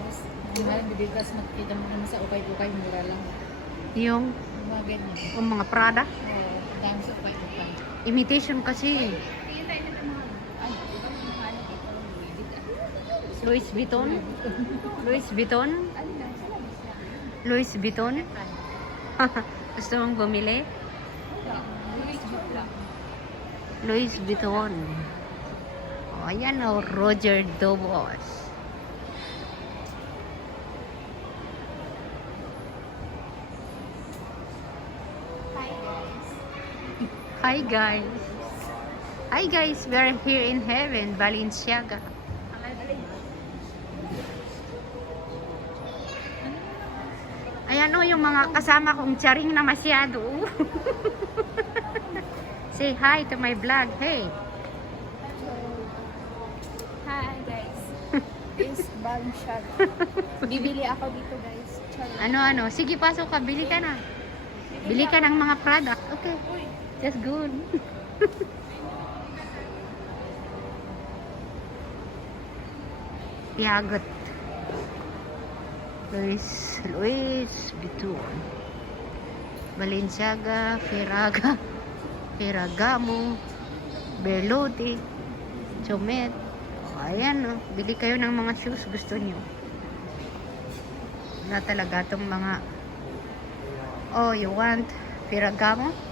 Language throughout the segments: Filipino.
Tapos, mahal bibigas, makikita mo naman sa ukay-ukay, mura lang. Yung Mga ganyan. mga Prada. Oo, dami sa ukay-ukay. Imitation kasi. Tingin tayo na ng mga, ano dito, Louis Vuitton. Louis Vuitton. ano lang, sa labas lang. Louis Vuitton. Gusto mong bumili? Louis Vuitton. O, ayan o, Roger Dobos. Hi guys. Hi guys, we're here in heaven, Balenciaga. Ayan o, yung mga kasama kong charing na masyado. Say hi to my vlog. Hey. Hi guys. Is Balenciaga. Bibili ako dito guys. Ano. Sige, pasok ka. Bili ka na. Bili ka ng mga product. Okay. That's good. Piagot. Louis Vuitton. Balenciaga, Ferragamo, Berluti, Chomet. O, ayan o. Bili kayo ng mga shoes gusto niyo. Wala talaga itong mga... Oh, you want Ferragamo?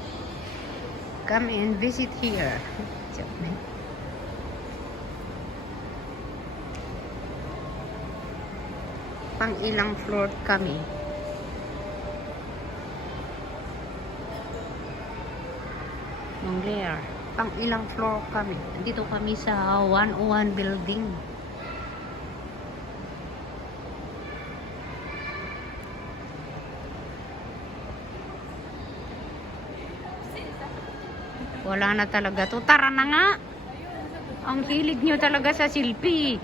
Come and visit here. Chomet. Pang ilang floor kami? Mongler. Pang ilang floor kami? Dito kami sa 101 building. Wala na talaga to. Tara na nga. Ang hilig nyo talaga sa selfie.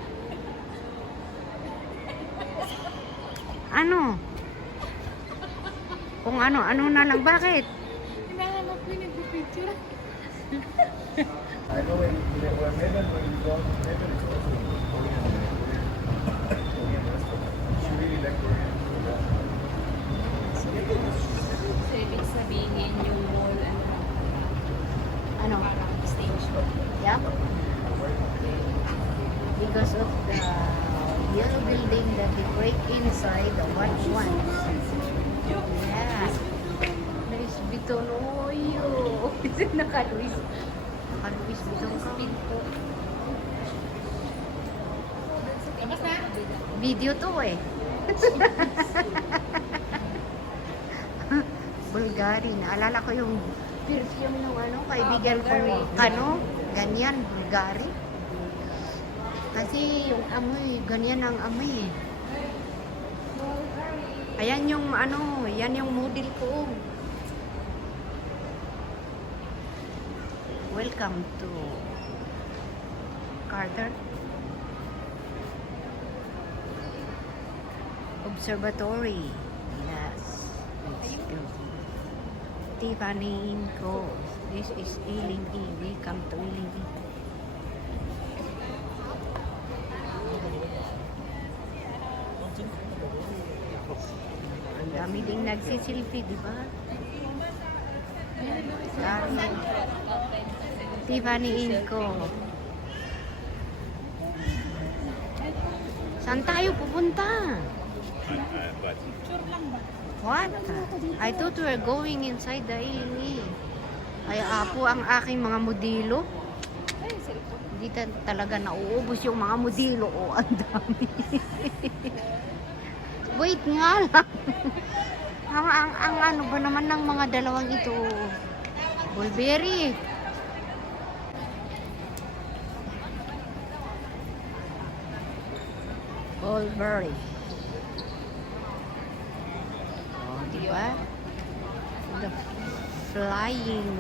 Ano? Kung ano na lang. Bakit? Hinahanap ko yung nagpipicture. I know when Megan, when you go, Megan is also Korean restaurant. She really like Korean food. So, ibig sabihin yung mall, Ano? parang stage. Yeah. Because of the yellow building that they break inside the white one. Yeah. Louis Vuitton. Oyo. Naka-Louis Vuitton kami. Labas na? Video to eh. Bulgari. Naalala ko yung perfume ng kaibigan ko. Ganyan, Bulgari. Kasi yung amoy, ganyan ang amoy. Ayan yung yan yung model ko. Welcome to Carter Observatory. Yes. Let's go. Tiffany Co. This is Ilingi. Welcome to Ilingi. Ang dami ding nagsisilfie, di ba? Tiffany Co. Saan tayo pupunta? What? I thought we were going inside the Ilingi. Ay, apo ang aking mga modelo. Hindi talaga nauubos yung mga modelo. Oh, ang dami. Wait nga lang. ang ano ba naman ng mga dalawang ito? Bulberry. Bulberry. Oh, diba? The flying.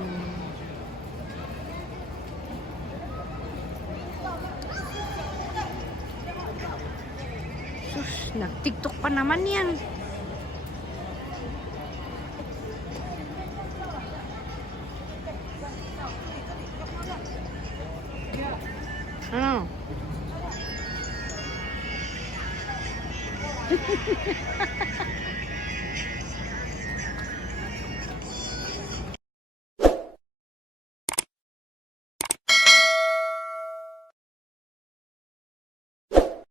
Sus, nag-TikTok pa naman yan. Ano?